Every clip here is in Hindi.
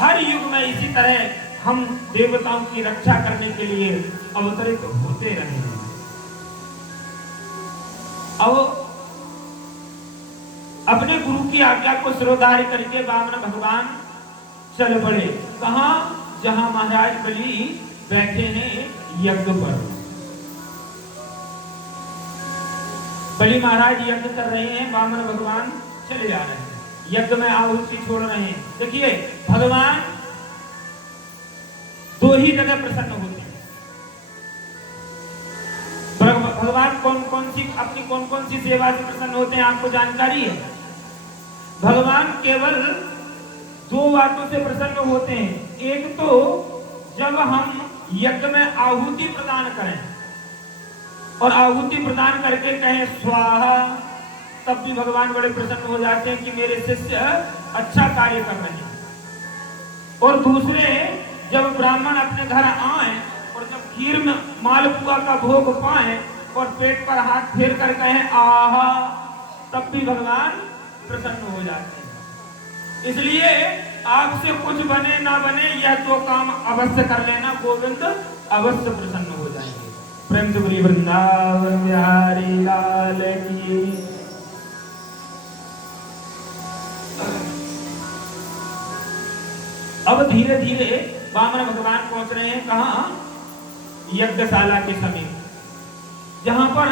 हर युग में इसी तरह हम देवताओं की रक्षा करने के लिए अवतरित होते रहे हैं। अब अपने गुरु की आज्ञा को सिरोधार्य करके वामन भगवान चल पड़े। कहां? जहां महाराज बलि बैठे हैं यज्ञ पर। बलि महाराज यज्ञ कर रहे हैं, वामन भगवान चले जा रहे हैं, यज्ञ में आहुति छोड़ रहे हैं। देखिए भगवान दो ही जगह प्रसन्न होते हैं। भगवान कौन कौन सी सेवा से प्रसन्न होते हैं आपको जानकारी है? भगवान केवल दो बातों से प्रसन्न होते हैं। एक तो जब हम यज्ञ में आहुति प्रदान करें और आहुति प्रदान करके कहें स्वाहा, तब भी भगवान बड़े प्रसन्न हो जाते हैं कि मेरे शिष्य अच्छा कार्य कर रहे हैं। और दूसरे, जब ब्राह्मण अपने घर आए और जब खीर में मालपुआ का भोग पाए और पेट पर हाथ फेर कर कहें आहा, तब भी भगवान प्रसन्न हो जाते हैं। इसलिए आपसे कुछ बने ना बने, यह तो काम अवश्य कर लेना, गोविंद अवश्य प्रसन्न हो जाएंगे। प्रेम से बोलिए वृंदावन बिहारी लाल की। अब धीरे धीरे वामन भगवान पहुंच रहे हैं कहां? यज्ञशाला के समीप, जहां पर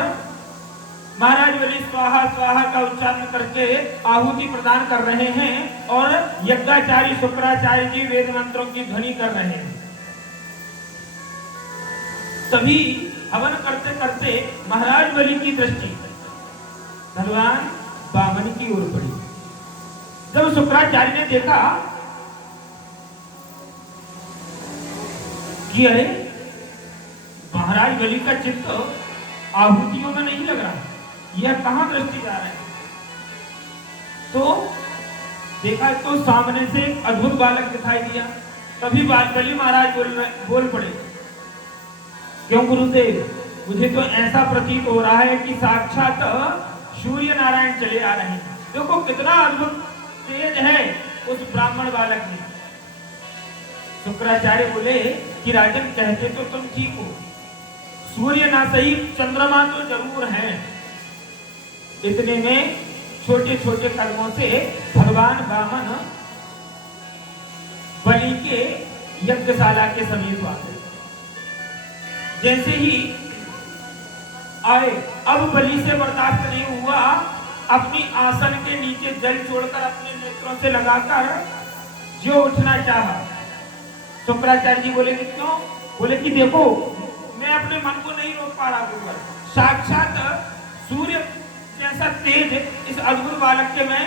महाराज बलि स्वाहा स्वाहा का उच्चारण करके आहुति प्रदान कर रहे हैं और यज्ञाचार्य शुक्राचार्य जी वेद मंत्रों की ध्वनि कर रहे हैं। तभी हवन करते करते महाराज बलि की दृष्टि भगवान वामन की ओर पड़ी। जब शुक्राचार्य ने देखा कि अरे महाराज बलि का चित्त आहुतियों में नहीं लग रहा, यह कहां दृष्टि जा रहा है, तो देखा तो सामने से अद्भुत बालक दिखाई दिया। तभी बलि महाराज बोल पड़े, क्यों गुरुदेव, मुझे तो ऐसा प्रतीत हो रहा है कि साक्षात सूर्य नारायण चले आ रहे हैं। देखो कितना अद्भुत तेज है उस ब्राह्मण बालक में। शुक्राचार्य बोले कि राजन, कहते तो तुम ठीक हो, सूर्य ना सही चंद्रमा तो जरूर है। इतने में छोटे छोटे कदमों से भगवान वामन बलि के यज्ञशाला के समीप आ गए। जैसे ही आए, अब बलि से बर्दाश्त नहीं हुआ, अपनी आसन के नीचे जल छोड़कर अपने नेत्रों से लगाकर जो उठना चाहा। शुक्राचार्य जी बोले कि क्यों? बोले कि देखो, मैं अपने मन को नहीं रोक पा रहा हूं, साक्षात सूर्य जैसा तेज इस अद्भुत बालक के में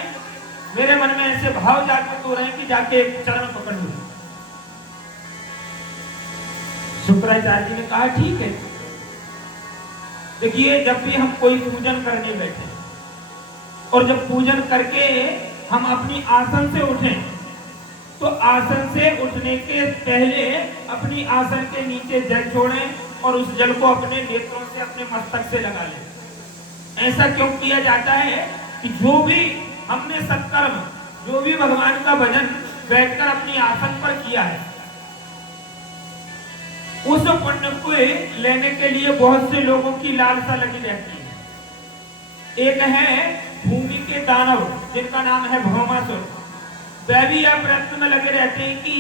मेरे मन में ऐसे भाव जागृत हो रहे हैं कि जाके चरण पकड़ लूं। शुक्राचार्य जी ने कहा ठीक है। देखिए, जब भी हम कोई पूजन करने बैठे और जब पूजन करके हम अपनी आसन से उठें, तो आसन से उठने के पहले अपनी आसन के नीचे जल छोड़ें और उस जल को अपने नेत्रों से, अपने मस्तक से लगा लें। ऐसा क्यों किया जाता है कि जो भी हमने सत्कर्म, जो भी भगवान का भजन बैठकर अपनी आसन पर किया है, उस पुण्य को लेने के लिए बहुत से लोगों की लालसा लगी रहती है। एक है भूमि के दानव, जिनका नाम है भौमासुर। वह भी यह प्रयत्न में लगे रहते हैं कि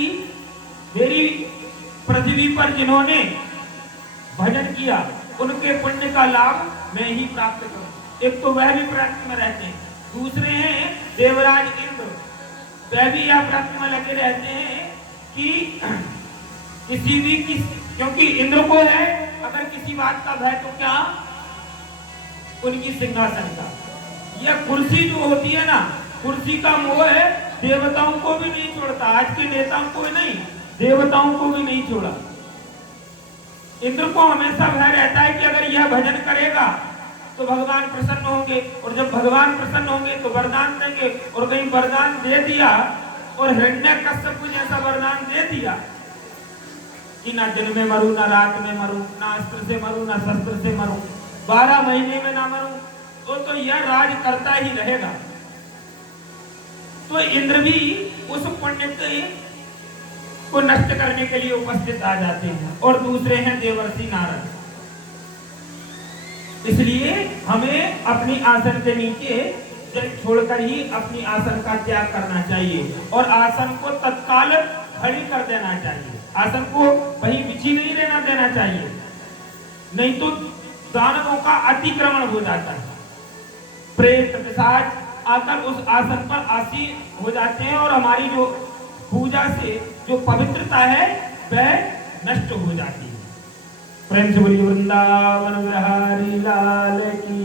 मेरी पृथ्वी पर जिन्होंने भजन किया, उनके पुण्य का लाभ मैं ही प्राप्त करूं। एक तो वह भी प्रयत्न में रहते हैं। दूसरे हैं देवराज इंद्र, वह भी यह प्रयत्न में लगे रहते हैं कि किसी भी क्योंकि इंद्र को है अगर किसी बात का भय, तो क्या उनकी सिंहासन का, यह कुर्सी जो होती है ना, कुर्सी का मोह है, देवताओं को भी नहीं छोड़ता। आज के नेताओं को नहीं, देवताओं को भी नहीं छोड़ा। इंद्र को हमेशा भय रहता है कि अगर यह भजन करेगा तो भगवान प्रसन्न होंगे, और जब भगवान प्रसन्न होंगे तो वरदान देंगे। और कहीं वरदान दे दिया और हिरण्यकश्यप जैसा वरदान दे दिया कि ना दिन में मरूं, ना रात में मरूं, ना अस्त्र से मरूं, ना शस्त्र से मरूं, 12 महीने में ना मरूं, तो यह राज करता ही रहेगा। तो इंद्र भी उस पुण्य के को नष्ट करने के लिए उपस्थित आ जाते हैं, और दूसरे हैं देवर्षि नारद। इसलिए हमें अपनी आसन के नीचे जल छोड़कर ही अपनी आसन का त्याग करना चाहिए, और आसन को तत्काल खड़ी कर देना चाहिए। आसन को वहीं बिछी नहीं रहना देना चाहिए, नहीं तो दानवों का अतिक्रमण हो जाता है। प्रेत पिशाच आकर उस आसन पर आसीन हो जाते हैं, और हमारी जो पूजा से जो पवित्रता है वह नष्ट हो जाती है। प्रेम से बोलिए वृंदावन बिहारी लाल की।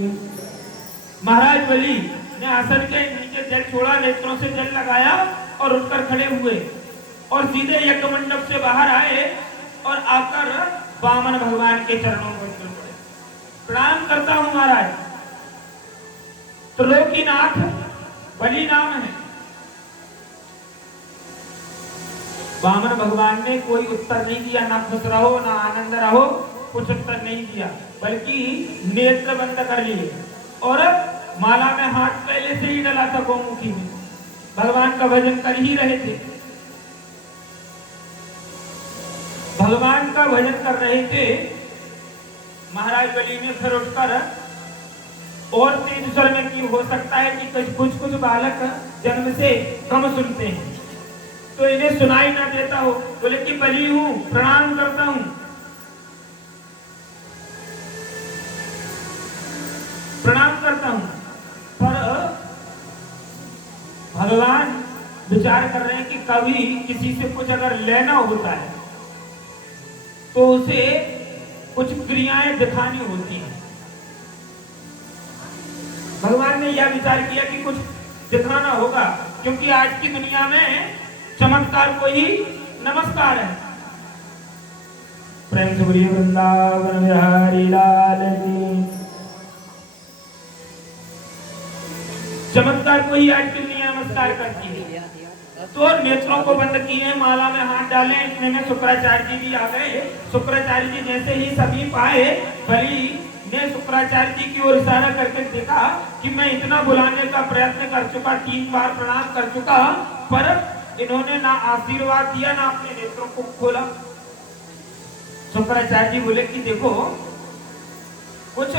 महाराज बलि ने आसन के नीचे जल छोड़ा, नेत्रों से जल लगाया और उठकर खड़े हुए और सीधे यज्ञ मंडप से बाहर आए और आकर वामन भगवान के चरणों में गिर पड़े। प्रणाम करता हूं महाराज। त्रिलोकीनाथ बलि नाम है। वामन भगवान ने कोई उत्तर नहीं दिया, ना खुश रहो ना आनंद रहो, कुछ उत्तर नहीं दिया, बल्कि नेत्र बंद कर लिए और माला में हाथ पहले से ही डला था गौमुखी में। भगवान का भजन कर ही रहे थे, भगवान का भजन कर रहे थे। महाराज बलि ने फिर उठकर और तेज स्वर में की, हो सकता है कि कुछ बालक जन्म से कम सुनते हैं तो इन्हें सुनाई ना देता हो। बोले कि बलि हूं, प्रणाम करता हूं। प्रणाम करता हूं। पर भगवान विचार कर रहे हैं कि कभी किसी से कुछ अगर लेना होता है तो उसे कुछ क्रियाएं दिखानी होती हैं। भगवान ने यह विचार किया कि कुछ दिखाना होगा, क्योंकि आज की दुनिया में चमत्कार को ही नमस्कार है। प्रेम से बोलिए वृंदावन बिहारी लाल की। चमत्कार को ही आज की दुनिया नमस्कार करती है। तो नेत्रों को बंद किए, माला में हाथ डाले। इतने में शुक्राचार्य जी भी आ गए। शुक्राचार्य जी जैसे ही समीप आए, बलि ने शुक्राचार्य जी की ओर इशारा करके देखा कि मैं इतना बुलाने का प्रयत्न कर चुका, 3 बार प्रणाम कर चुका, पर इन्होंने ना आशीर्वाद दिया ना अपने नेत्रों को खोला। शुक्राचार्य जी बोले कि देखो, कुछ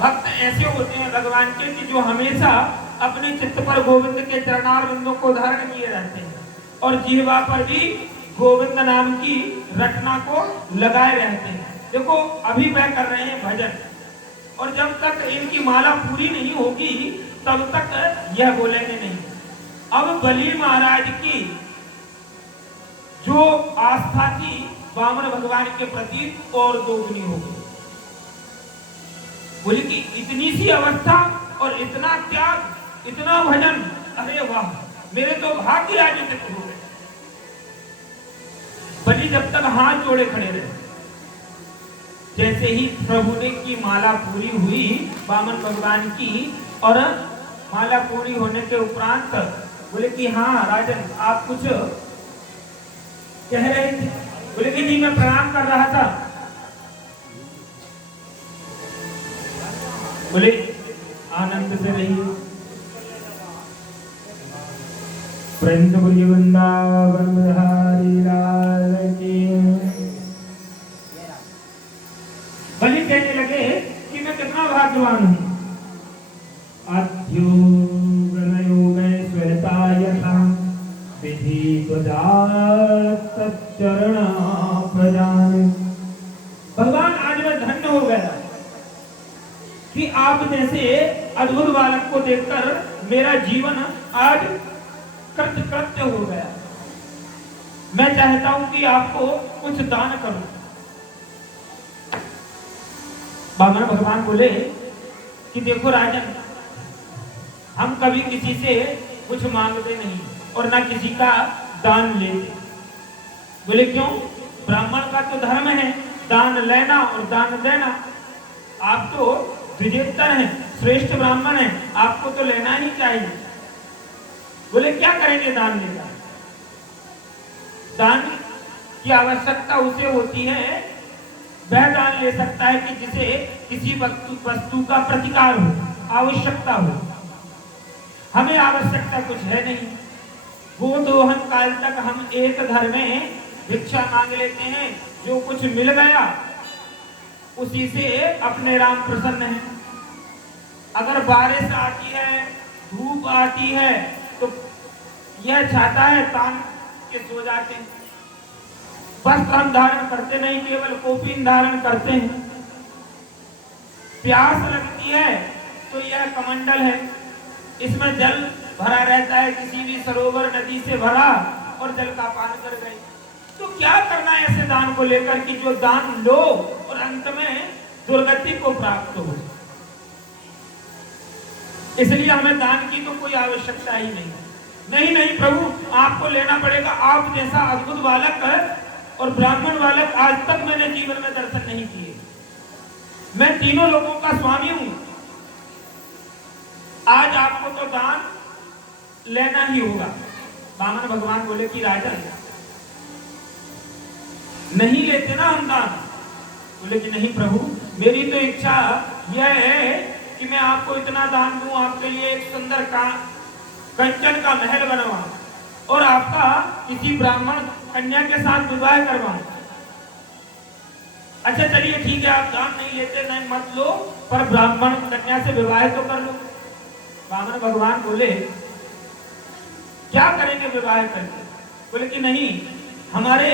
भक्त ऐसे होते हैं भगवान के कि जो हमेशा अपने चित्त पर गोविंद के चरणार बिंदों को धारण किए रहते हैं और जीवा पर भी गोविंद नाम की रटना को लगाए रहते हैं। देखो अभी वह कर रहे हैं भजन, और जब तक इनकी माला पूरी नहीं होगी तब तक यह बोलेंगे नहीं। अब बलि महाराज की जो आस्था थी वामन भगवान के प्रति और दोगुनी हो गई। बोले कि इतनी सी अवस्था और इतना त्याग, इतना भजन, अरे वाह, मेरे तो भाग्य राजित हो गए। बलि जब तक हाथ जोड़े खड़े रहे, जैसे ही प्रभु ने की माला पूरी हुई वामन भगवान की, और माला पूरी होने के उपरांत बोले कि हाँ राजन, आप कुछ कह रहे थे। बोले कि जी मैं प्रणाम कर रहा था। बोले आनंद से रहिए। प्रेम से बोलिए वृंदावन बिहारी लाल की। बलि कहने लगे कि मैं कितना भाग्यवान हूं। आद्यो गणयो में श्वेतायथा विधि चरण प्रजान। भगवान आज मैं धन्य हो गया कि आप जैसे अद्भुत बालक को देखकर मेरा जीवन आज कृतकृत्य हो गया। मैं चाहता हूं कि आपको कुछ दान करूं। वामन भगवान बोले कि देखो राजन, हम कभी किसी से कुछ मांगते नहीं और ना किसी का दान लेते। बोले क्यों? ब्राह्मण का तो धर्म है दान लेना और दान देना। आप तो विजेतर हैं, श्रेष्ठ ब्राह्मण हैं, आपको तो लेना ही चाहिए। बोले क्या करेंगे दान लेकर? दान की आवश्यकता उसे होती है, वह दान ले सकता है कि जिसे किसी वस्तु का प्रतिकार हो, आवश्यकता हो। हमें आवश्यकता कुछ है नहीं। वो दोहन काल तक हम एक घर में भिक्षा मांग लेते हैं, जो कुछ मिल गया उसी से अपने राम प्रसन्न है। अगर बारिश आती है, धूप आती है, तो यह चाहता है तान के सो जाते हैं। वस्त्र हम धारण करते नहीं, केवल कौपीन धारण करते हैं। प्यास लगती है तो यह कमंडल है, इसमें जल भरा रहता है, किसी भी सरोवर नदी से भरा और जल का पान कर गए। तो क्या करना है ऐसे दान को लेकर कि जो दान लो और अंत में दुर्गति को प्राप्त हो। इसलिए हमें दान की तो कोई आवश्यकता ही नहीं। नहीं नहीं प्रभु, आपको लेना पड़ेगा। आप जैसा अद्भुत बालक और ब्राह्मण बालक आज तक मैंने जीवन में दर्शन नहीं किए। मैं तीनों लोगों का स्वामी हूं। आज आपको तो दान लेना ही होगा। वामन भगवान बोले कि राजन, नहीं लेते ना हम दान। बोले कि नहीं प्रभु, मेरी तो इच्छा यह है कि मैं आपको इतना दान दूं, आपके लिए एक सुंदर कंचन का महल बनवाऊं और आपका किसी ब्राह्मण कन्या के साथ विवाह करवाऊं। अच्छा चलिए ठीक है, आप दान नहीं लेते, नहीं मत लो, पर ब्राह्मण कन्या से विवाह तो कर लो। वामन भगवान बोले क्या करेंगे विवाह करके? बोले कि नहीं, हमारे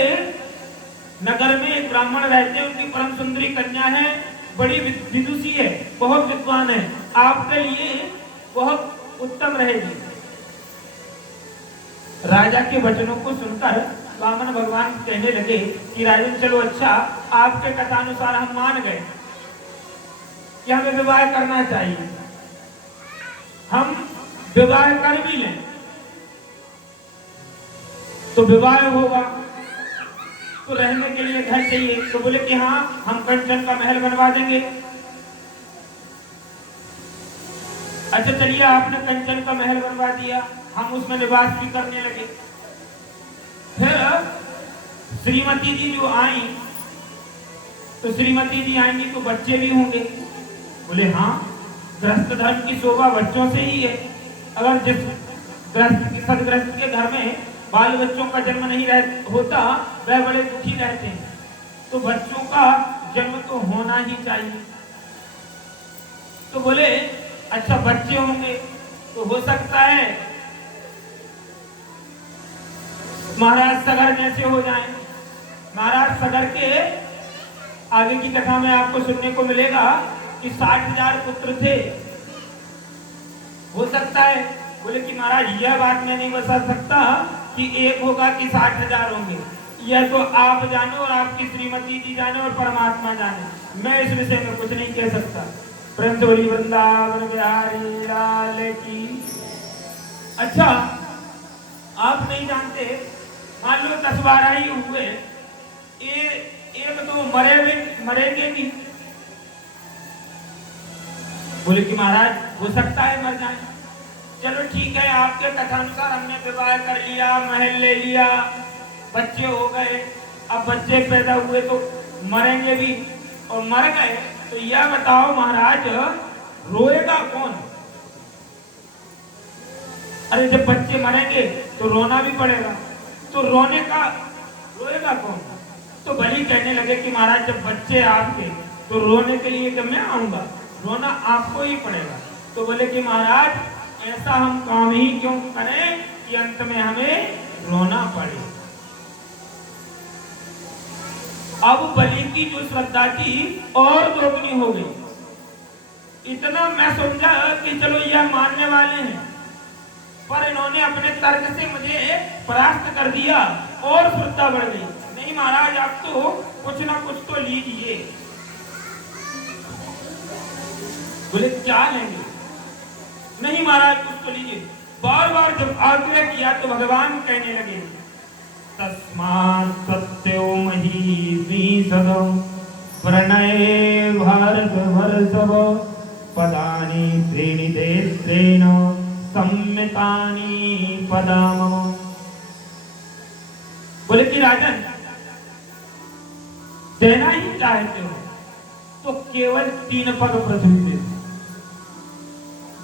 नगर में एक ब्राह्मण रहते हैं, उनकी परम सुंदरी कन्या है, बड़ी विदुषी है, बहुत विद्वान है, आपके लिए बहुत उत्तम रहेगी। राजा के वचनों को सुनकर वामन भगवान कहने लगे कि राजन चलो अच्छा, आपके कथानुसार हम मान गए कि हमें विवाह करना चाहिए। हम विवाह कर भी लें तो विवाह होगा तो रहने के लिए घर चाहिए। तो बोले कि हाँ, हम कंचन का महल बनवा देंगे। अच्छा चलिए, आपने कंचन का महल बनवा दिया, हम उसमें निवास भी करने लगे। फिर श्रीमती जी जो आई, तो श्रीमती जी आएंगी तो बच्चे भी होंगे। बोले हाँ, गृहस्थ धर्म की शोभा बच्चों से ही है। अगर जिस सदगृहस्थ के घर में बाल बच्चों का जन्म नहीं होता, वह बड़े दुखी रहते हैं। तो बच्चों का जन्म तो होना ही चाहिए। तो बोले अच्छा, बच्चे होंगे तो हो सकता है महाराज सगर जैसे हो जाएं। महाराज सगर के आगे की कथा में आपको सुनने को मिलेगा कि 60,000 पुत्र थे। हो सकता है। बोले कि महाराज यह बात मैं नहीं बता सकता कि एक होगा कि 60,000 होंगे। यह तो आप जानो और आपकी श्रीमती जी जाने और परमात्मा जाने। मैं इस विषय में कुछ नहीं कह सकता। प्रेम से बोली वृंदावन बिहारी लाल की। अच्छा, आप नहीं जानते, मान लो 10-12 ही हुए, एक दो मरेंगे नहीं। बोले कि महाराज हो सकता है मर जाए। चलो ठीक है, आपके कथानुसार हमने विवाह कर लिया, महल ले लिया, बच्चे हो गए। अब बच्चे पैदा हुए तो मरेंगे भी, और मर गए तो यह बताओ महाराज, रोएगा कौन? अरे जब बच्चे मरेंगे तो रोना भी पड़ेगा, तो रोएगा कौन? तो बलि कहने लगे कि महाराज जब बच्चे आपके, तो रोने के लिए कि मैं आऊंगा, रोना आपको ही पड़ेगा। तो बोले कि महाराज ऐसा हम काम ही क्यों करें कि अंत में हमें रोना पड़े। अब बलि की जो श्रद्धा थी और दोगुनी हो गई। इतना मैं समझा कि चलो यह मानने वाले हैं, पर इन्होंने अपने तर्क से मुझे परास्त कर दिया और श्रद्धा बढ़ गई। नहीं महाराज, आप तो कुछ ना कुछ तो लीजिए। बोले क्या लेंगे? नहीं महाराज कुछ तो लीजिए। बार बार जब आग्रह किया तो भगवान कहने लगे तस्मात् सत्यो मही सदो प्रणये भारत वर्षभ पदानि प्रेणितेन सम्मितानि पदामम। बोले कि राजन देना ही चाहते हो तो केवल 3 पग पृथ्वी दे।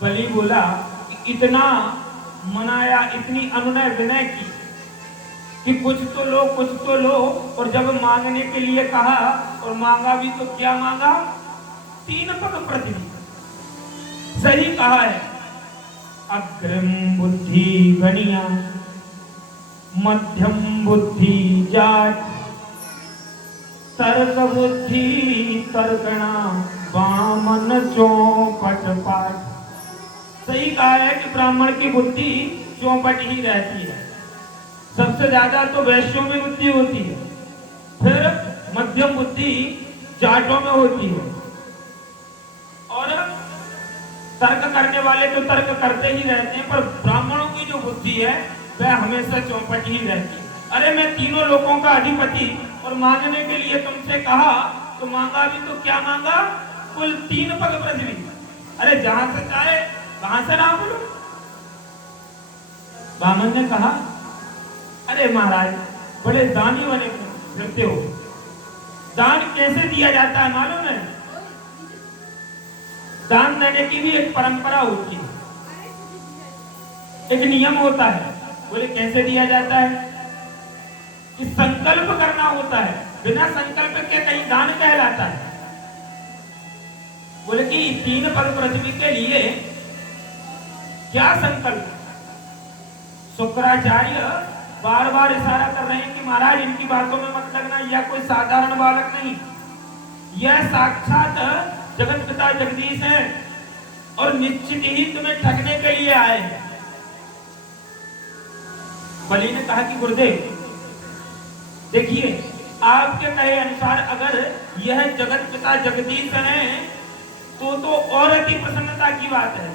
बलि बोला कि इतना मनाया, इतनी अनुनय विनय की, कि कुछ तो लो, कुछ तो लो, और जब मांगने के लिए कहा और मांगा भी तो क्या मांगा? 3 पग पृथ्वी। सही कहा है, अग्रिम बुद्धि गणिया, मध्यम बुद्धि जाट, तर्क बुद्धि तर्कणा, वामन चौपट पाठ। सही कहा है कि ब्राह्मण की बुद्धि चौपट ही रहती है। सबसे ज्यादा तो वैश्यों में बुद्धि होती है, फिर मध्यम बुद्धि जाटों में होती है, और तर्क करने वाले तो तर्क करते ही रहते हैं, पर ब्राह्मणों की जो बुद्धि है वह हमेशा चौपट ही रहती है। अरे मैं तीनों लोगों का अधिपति, और मांगने के लिए तुमसे कहा तो मांगा भी तो क्या मांगा? कुल 3 पग पृथ्वी। अरे जहां से चाहे वहां से ना बोलो। बामन ने कहा, अरे महाराज बड़े दानी बने फिरते हो, दान कैसे दिया जाता है मालूम है? दान देने की भी एक परंपरा होती है, एक नियम होता है। बोले कैसे दिया जाता है? कि संकल्प करना होता है, बिना संकल्प के कहीं दान कहलाता है। बोले कि 3 पग पृथ्वी के लिए क्या संकल्प? शुक्राचार्य बार बार इशारा कर रहे हैं कि महाराज इनकी बातों में मत लगना, यह कोई साधारण बालक नहीं, यह साक्षात जगत पिता जगदीश है, और निश्चित ही तुम्हें ठगने के लिए आए हैं। बलि ने कहा कि गुरुदेव देखिए, आपके कहे अनुसार अगर यह जगत पिता जगदीश है तो और अति प्रसन्नता की बात है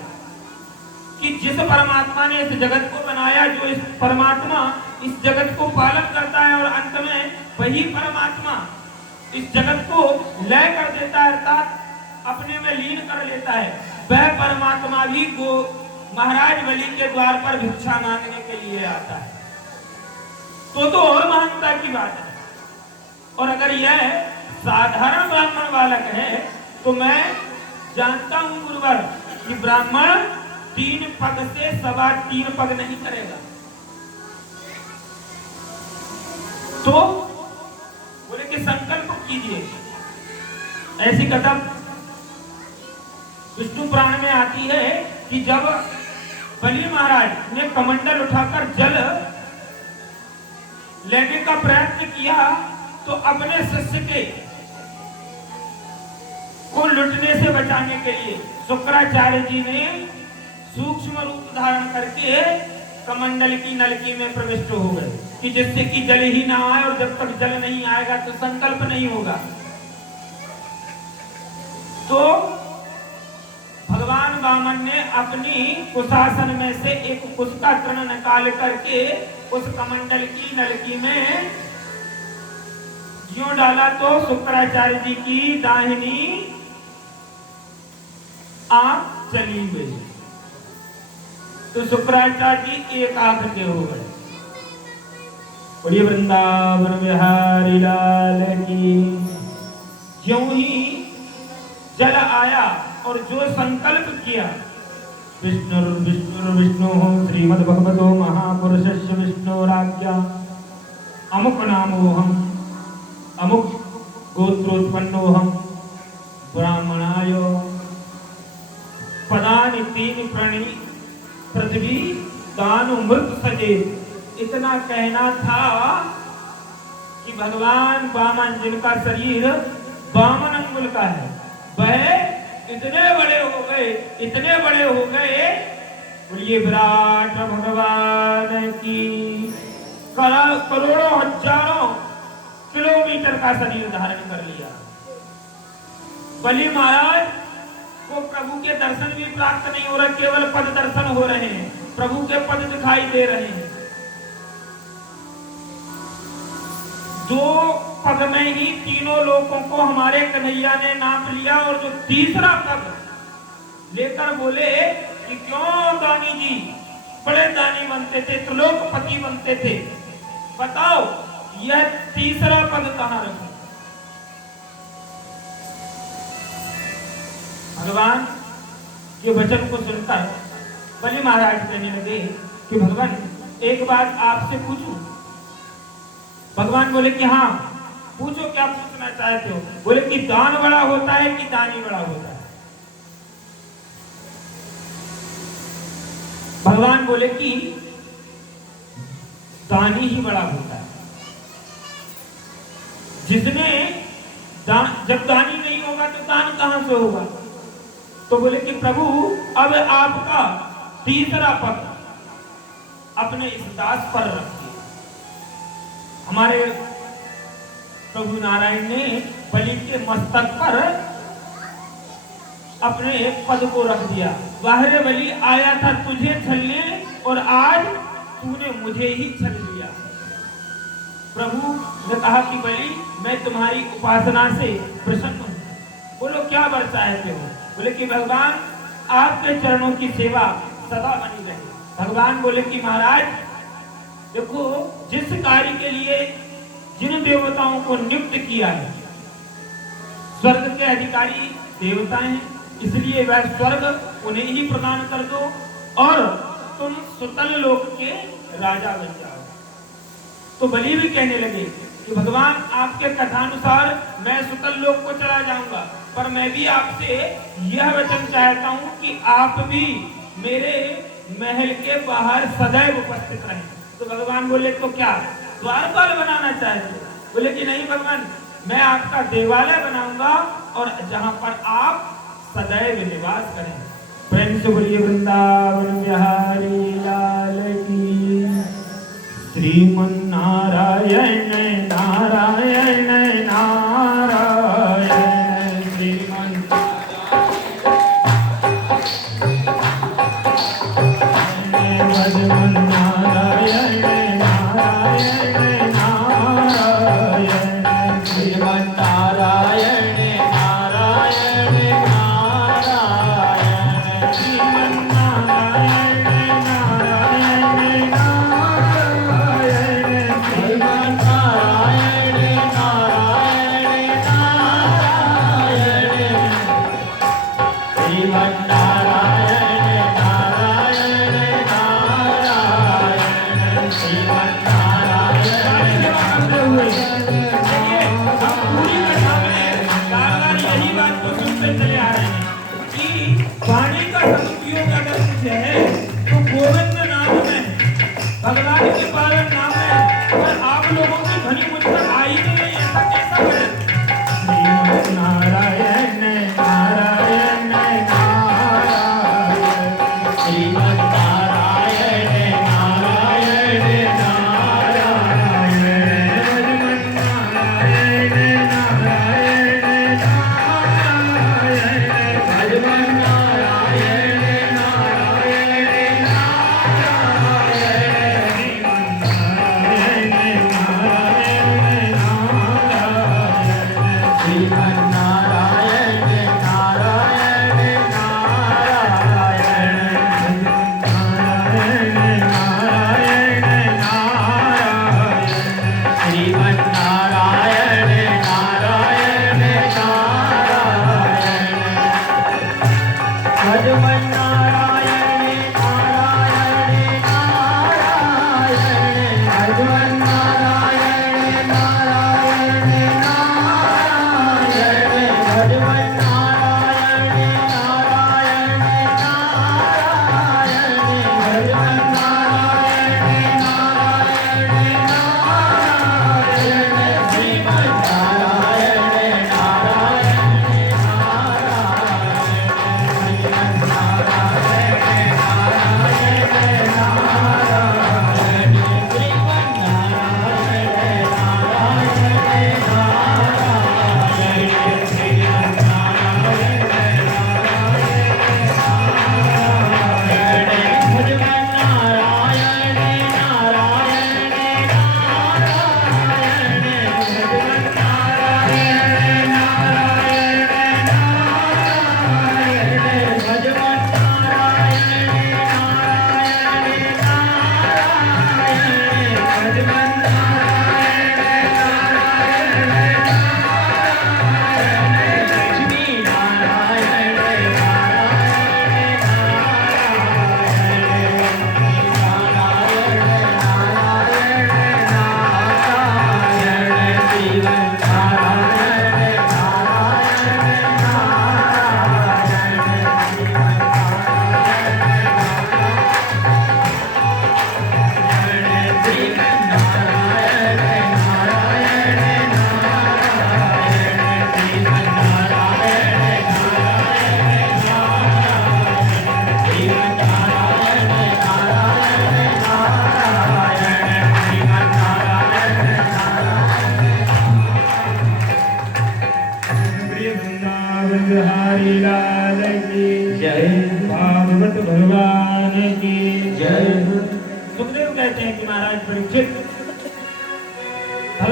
कि जिस परमात्मा ने इस जगत को बनाया, जो इस परमात्मा इस जगत को पालन करता है, और अंत में वही परमात्मा इस जगत को लय कर देता है, अर्थात अपने में लीन कर लेता है, वह परमात्मा भी को महाराज बलि के द्वार पर भिक्षा मांगने के लिए आता है, तो और महानता की बात है। और अगर यह साधारण ब्राह्मण बालक है तो मैं जानता हूं गुरुवर कि ब्राह्मण 3 पग से 3.25 पग नहीं करेगा। तो बोले कि संकल्प कीजिए। ऐसी कथा विष्णु पुराण में आती है कि जब बलि महाराज ने कमंडल उठाकर जल लेने का प्रयत्न किया तो अपने शिष्य के को लुटने से बचाने के लिए शुक्राचार्य जी ने सूक्ष्म रूप धारण करके कमंडल की नलकी में प्रविष्ट हो गए कि जिससे कि जल ही ना आए, और जब तक जल नहीं आएगा तो संकल्प नहीं होगा। तो भगवान वामन ने अपनी कुशासन में से एक कुश का तृण निकाल करके उस कमंडल की नलकी में ज्यों डाला तो शुक्राचार्य जी की दाहिनी आंख चली गई, तो शुक्राचार्य जी एक आंख के हो गए। वृंदावन बिहारी लाल की। ज्यों ही जल आया और जो संकल्प किया, विष्णु विष्णु विष्णु श्रीमद्भगवतो महापुरुषस्य विष्णुराज्ञा अमुक नामोहम अमुक गोत्रोत्पन्नोहम ब्राह्मणाय पदानि 3 प्रणी पृथ्वी दान मृत सजे। इतना कहना था कि भगवान वामन, जिनका शरीर वामन अंगुल का है, वह इतने बड़े हो गए, इतने बड़े हो गए, बोलिए विराट भगवान की। करोड़ों हजारों किलोमीटर का शरीर धारण कर लिया। बलि महाराज को प्रभु के दर्शन भी प्राप्त नहीं हो रहे, केवल पद दर्शन हो रहे हैं, प्रभु के पद दिखाई दे रहे हैं। 2 पग में ही तीनों लोगों को हमारे कन्हैया ने नाप लिया, और जो तीसरा पग लेकर बोले कि क्यों दानी जी बड़े दानी बनते थे, त्रिलोकपति बनते थे, बताओ यह तीसरा पग कहां रखा? भगवान के वचन को सुनकर बलि महाराज कहने लगे कि भगवान एक बात आपसे पूछूं, भगवान बोले कि हाँ पूछो क्या पूछना चाहते हो। बोले कि दान बड़ा होता है कि दानी बड़ा होता है। भगवान बोले कि दानी ही बड़ा होता है। जिसने जब दानी नहीं होगा तो दान कहां से होगा। तो बोले कि प्रभु अब आपका तीसरा पद अपने इस दास पर रखिए। हमारे प्रभु नारायण ने बलि के मस्तक पर अपने एक पद को रख दिया। बाहरे बलि आया था तुझे छलने और आज तूने मुझे ही छल लिया। प्रभु ने कहा कि बलि मैं तुम्हारी उपासना से प्रसन्न हूं। बोलो क्या वर चाहते हो। बोले कि भगवान आपके चरणों की सेवा सदा बनी रहे। भगवान बोले कि महाराज देखो जिस कार्य के लिए जिन देवताओं को नियुक्त किया है, स्वर्ग के अधिकारी देवता हैं, इसलिए वह स्वर्ग उन्हें ही प्रदान कर दो और तुम सुतल लोक के राजा बन जाओ। तो बलि भी कहने लगे कि भगवान आपके कथानुसार मैं सुतल लोक को चला जाऊंगा, पर मैं भी आपसे यह वचन चाहता हूं कि आप भी मेरे महल के बाहर सदैव उपस्थित रहें। तो भगवान बोले तो क्या द्वारपाल बनाना चाहते हो। बोले कि नहीं भगवान मैं आपका देवालय बनाऊंगा और जहां पर आप सदैव निवास करें। प्रेम से बोलिए वृंदावन बिहारी लाल की। श्रीमन नारायण नारायण नारायण श्रीमन भगवान नारायण नारायण नारायण श्रीमन नारायण नारायण नारायण श्रीमन नारायण नारायण नारायण श्रीमन नारायण नारायण नारायण श्रीमन नारायण नारायण श्रीमन नारायण। पूरी कथा में बार-बार यही बात को सुनते चले आ रहे हैं कि वाणी का सदुपयोग अगर कुछ है तो गोविंद नाम में, भगवान के पावन नाम में। और आप लोगों की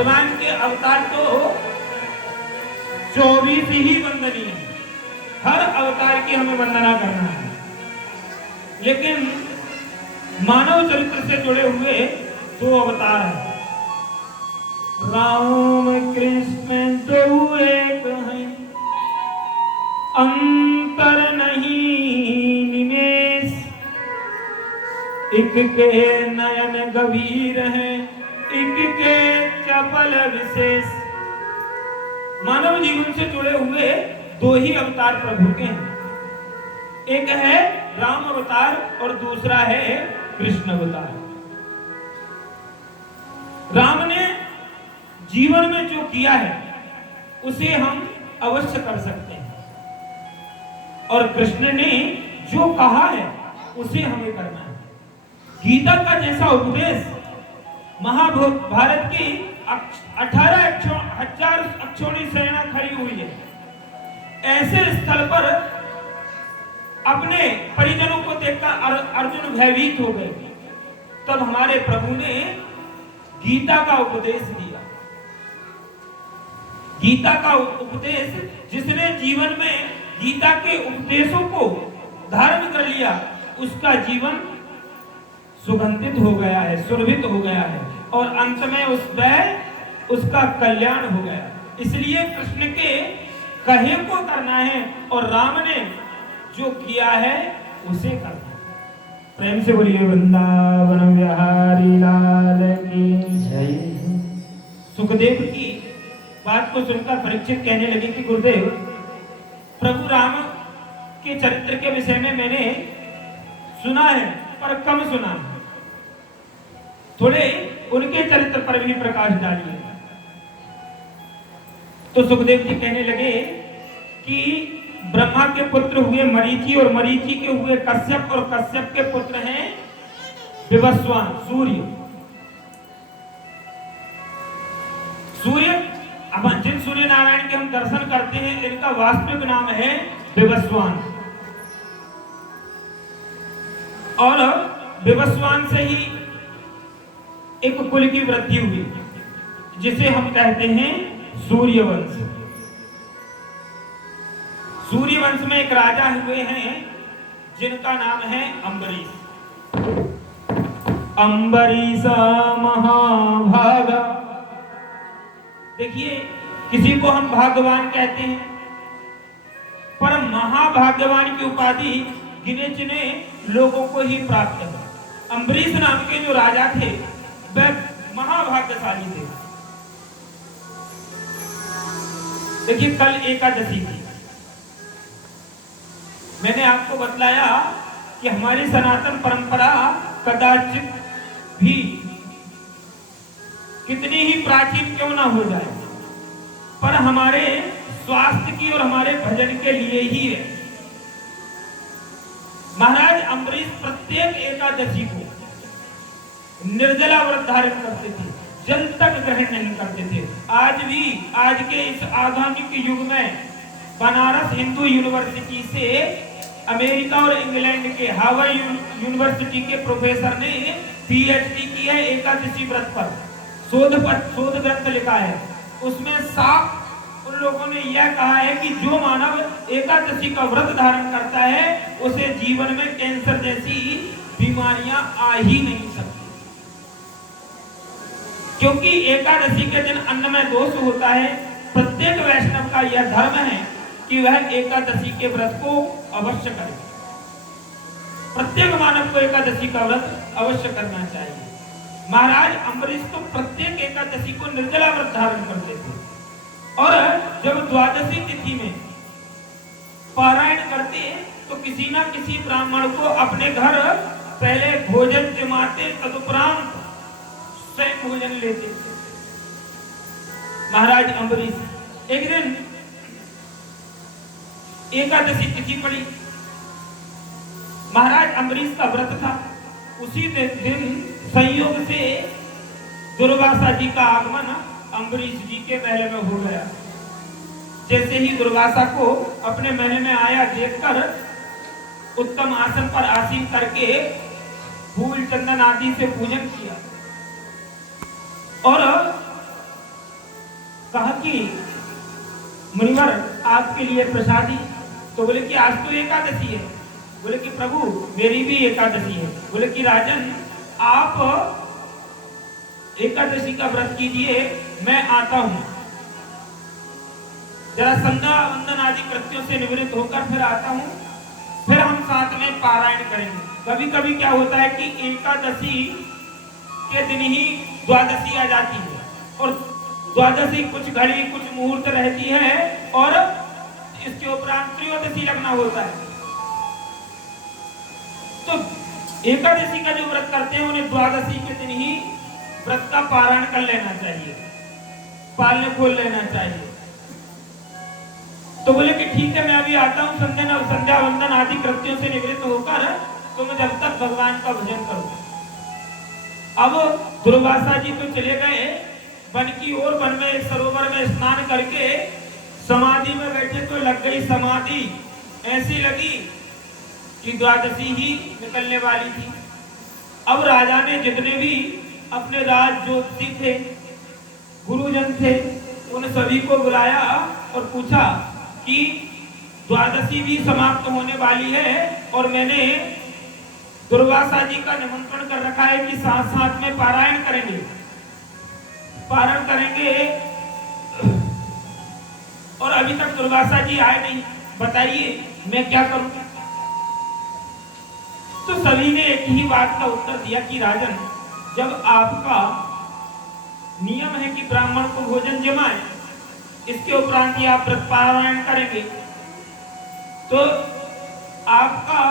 भगवान के अवतार तो 24 ही वंदनीय है, हर अवतार की हमें वंदना करना है, लेकिन मानव चरित्र से जुड़े हुए 2 अवतार हैं। राम कृष्ण दो एक हैं, अंतर नहीं निमेष, एक के नयन गंभीर हैं, एक के चपल विशेष। मानव जीवन से जुड़े हुए 2 ही अवतार प्रभु के हैं, एक है राम अवतार और दूसरा है कृष्ण अवतार। राम ने जीवन में जो किया है उसे हम अवश्य कर सकते हैं, और कृष्ण ने जो कहा है उसे हमें करना है। गीता का जैसा उपदेश महाभारत की 18,000 अक्षौणी सेना खड़ी हुई है, ऐसे स्थल पर अपने परिजनों को देखकर अर्जुन भयभीत हो गए। तब हमारे प्रभु ने गीता का उपदेश दिया। गीता का उपदेश जिसने जीवन में गीता के उपदेशों को धारण कर लिया, उसका जीवन सुगंधित हो गया है, सुरभित हो गया है, और अंत में उसका कल्याण हो गया। इसलिए कृष्ण के कहे को करना है और राम ने जो किया है उसे करना है। प्रेम से बोलिए वृंदावन बिहारी लाल की जय। सुखदेव की बात को सुनकर परीक्षित कहने लगे कि गुरुदेव, प्रभु राम के चरित्र के विषय में मैंने सुना है पर कम सुना है, थोड़े उनके चरित्र पर भी प्रकाश डालिए। तो सुखदेव जी कहने लगे कि ब्रह्मा के पुत्र हुए मरीचि, और मरीचि के हुए कश्यप, और कश्यप के पुत्र हैं विवस्वान, सूर्य। अब जिन सूर्य नारायण के हम दर्शन करते हैं, इनका वास्तविक नाम है विवस्वान, और विवस्वान से ही एक कुल की वृद्धि हुई जिसे हम कहते हैं सूर्यवंश। सूर्यवंश में एक राजा हुए हैं जिनका नाम है अम्बरीश। अम्बरीश महाभागा। देखिए, किसी को हम भाग्यवान कहते हैं, पर महाभाग्यवान की उपाधि गिने चुने लोगों को ही प्राप्त है। अम्बरीश नाम के जो राजा थे वह महाभाग्यशाली थे। देखिए, कल एकादशी थी। मैंने आपको बतलाया कि हमारी सनातन परंपरा कदाचित भी कितनी ही प्राचीन क्यों ना हो जाए, पर हमारे स्वास्थ्य की और हमारे भजन के लिए ही है। महाराज अम्बरीश प्रत्येक एकादशी को निर्जला व्रत धारण करते थे, जल तक ग्रहण नहीं करते थे। आज भी, आज के इस आधुनिक युग में बनारस हिंदू यूनिवर्सिटी से अमेरिका और इंग्लैंड के हार्वर्ड यूनिवर्सिटी के प्रोफेसर ने पीएचडी की है एकादशी व्रत पर, शोध ग्रंथ लिखा है। उसमें साफ उन लोगों ने यह कहा है कि जो मानव एकादशी का व्रत धारण करता है उसे जीवन में कैंसर जैसी बीमारियां आ ही नहीं सकती, क्योंकि एकादशी के दिन अन्न में दोष होता है। प्रत्येक वैष्णव का यह धर्म है कि वह एकादशी के व्रत को अवश्य करे। प्रत्येक मानव को एकादशी का व्रत अवश्य करना चाहिए। महाराज अम्बरीश तो प्रत्येक एकादशी को निर्जला व्रत धारण करते थे, और जब द्वादशी तिथि में पारायण करते तो किसी ना किसी ब्राह्मण को अपने घर पहले भोजन जमाते, तदुपरांत स्वयं भोजन लेते। महाराज अम्बरीश एक दिन एकादशी तिथि पड़ी, महाराज अम्बरीश का व्रत था। उसी दिन संयोग से दुर्वासा जी का आगमन अम्बरीश जी के महल में हो गया। जैसे ही दुर्वासा को अपने महल में आया देखकर उत्तम आसन पर आसीन करके फूल चंदन आदि से पूजन किया, और कहा कि मुनिवर आपके लिए प्रसादी। तो बोले कि आज तो एकादशी है। बोले कि प्रभु मेरी भी एकादशी है। बोले कि राजन आप एकादशी का व्रत कीजिए, मैं आता हूं, जरा संध्या वंदन आदि कृत्यों से निवृत्त होकर फिर आता हूं, फिर हम साथ में पारायण करेंगे। कभी कभी क्या होता है कि एकादशी के दिन ही द्वादशी आ जाती है और द्वादशी कुछ घड़ी कुछ मुहूर्त रहती है और इसके उपरांत त्रयोदशी लगना होता है। तो एकादशी का जो व्रत करते हैं उन्हें द्वादशी के दिन ही व्रत का पारायण कर लेना चाहिए, पालने खोल लेना चाहिए। तो बोले कि ठीक है मैं अभी आता हूं, संध्या वंदन आदि कृत्यों से निवृत्त होकर तो मैं जब तक भगवान का भजन करूं। अब दुर्वासा जी तो चले गए वन की ओर। वन में एक सरोवर में स्नान करके समाधि में बैठे तो लग गई समाधि, ऐसी लगी कि द्वादशी ही निकलने वाली थी। अब राजा ने जितने भी अपने राज ज्योतिषी थे, गुरुजन थे, उन सभी को बुलाया और पूछा कि द्वादशी भी समाप्त होने वाली है और मैंने दुर्वासा जी का निमंत्रण कर रखा है कि साथ साथ में पारायण करेंगे, पारायण करेंगे, और अभी तक दुर्वासा जी आए नहीं, बताइए मैं क्या करूं। तो सभी ने एक ही बात का उत्तर दिया कि राजन जब आपका नियम है कि ब्राह्मण को भोजन जमाए, इसके उपरांत ही आप व्रत पारायण करेंगे, तो आपका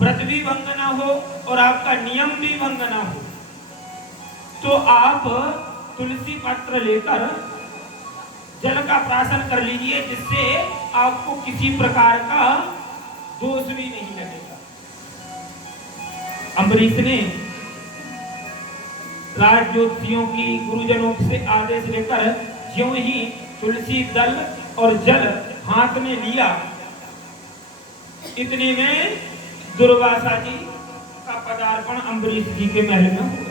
व्रत भी भंग ना हो और आपका नियम भी भंग ना हो, तो आप तुलसी पत्र लेकर जल का प्राशन कर लीजिए, जिससे आपको किसी प्रकार का दोष भी नहीं लगेगा। अम्बरीश ने राज ज्योतिषियों की गुरुजनों से आदेश लेकर ज्यों ही तुलसी दल और जल हाथ में लिया, इतने में दुर्वासा जी का पदार्पण अम्बरीश जी के महल में हुआ।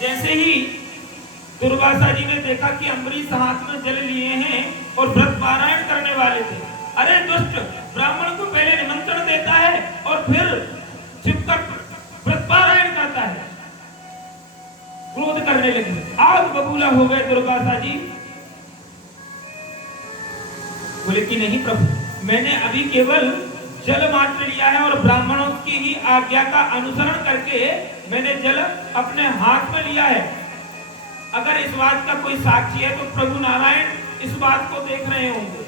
जैसे ही दुर्वासा जी ने देखा कि अम्बरीश हाथ में जल लिए हैं और व्रत पारायण करने वाले थे, अरे दुष्ट, ब्राह्मण को पहले निमंत्रण देता है और फिर छिपकर व्रत पारायण करता है, क्रोध करने लगे, आग बबूला हो गए दुर्वासा जी। बोले कि नहीं प्रभु, मैंने अभी केवल जल मात्र लिया है और ब्राह्मणों की ही आज्ञा का अनुसरण करके मैंने जल अपने हाथ में लिया है। अगर इस बात का कोई साक्षी है तो प्रभु नारायण इस बात को देख रहे होंगे।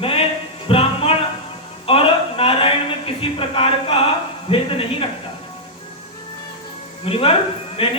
मैं ब्राह्मण और नारायण में किसी प्रकार का भेद नहीं रखता। मुनिवर, मैंने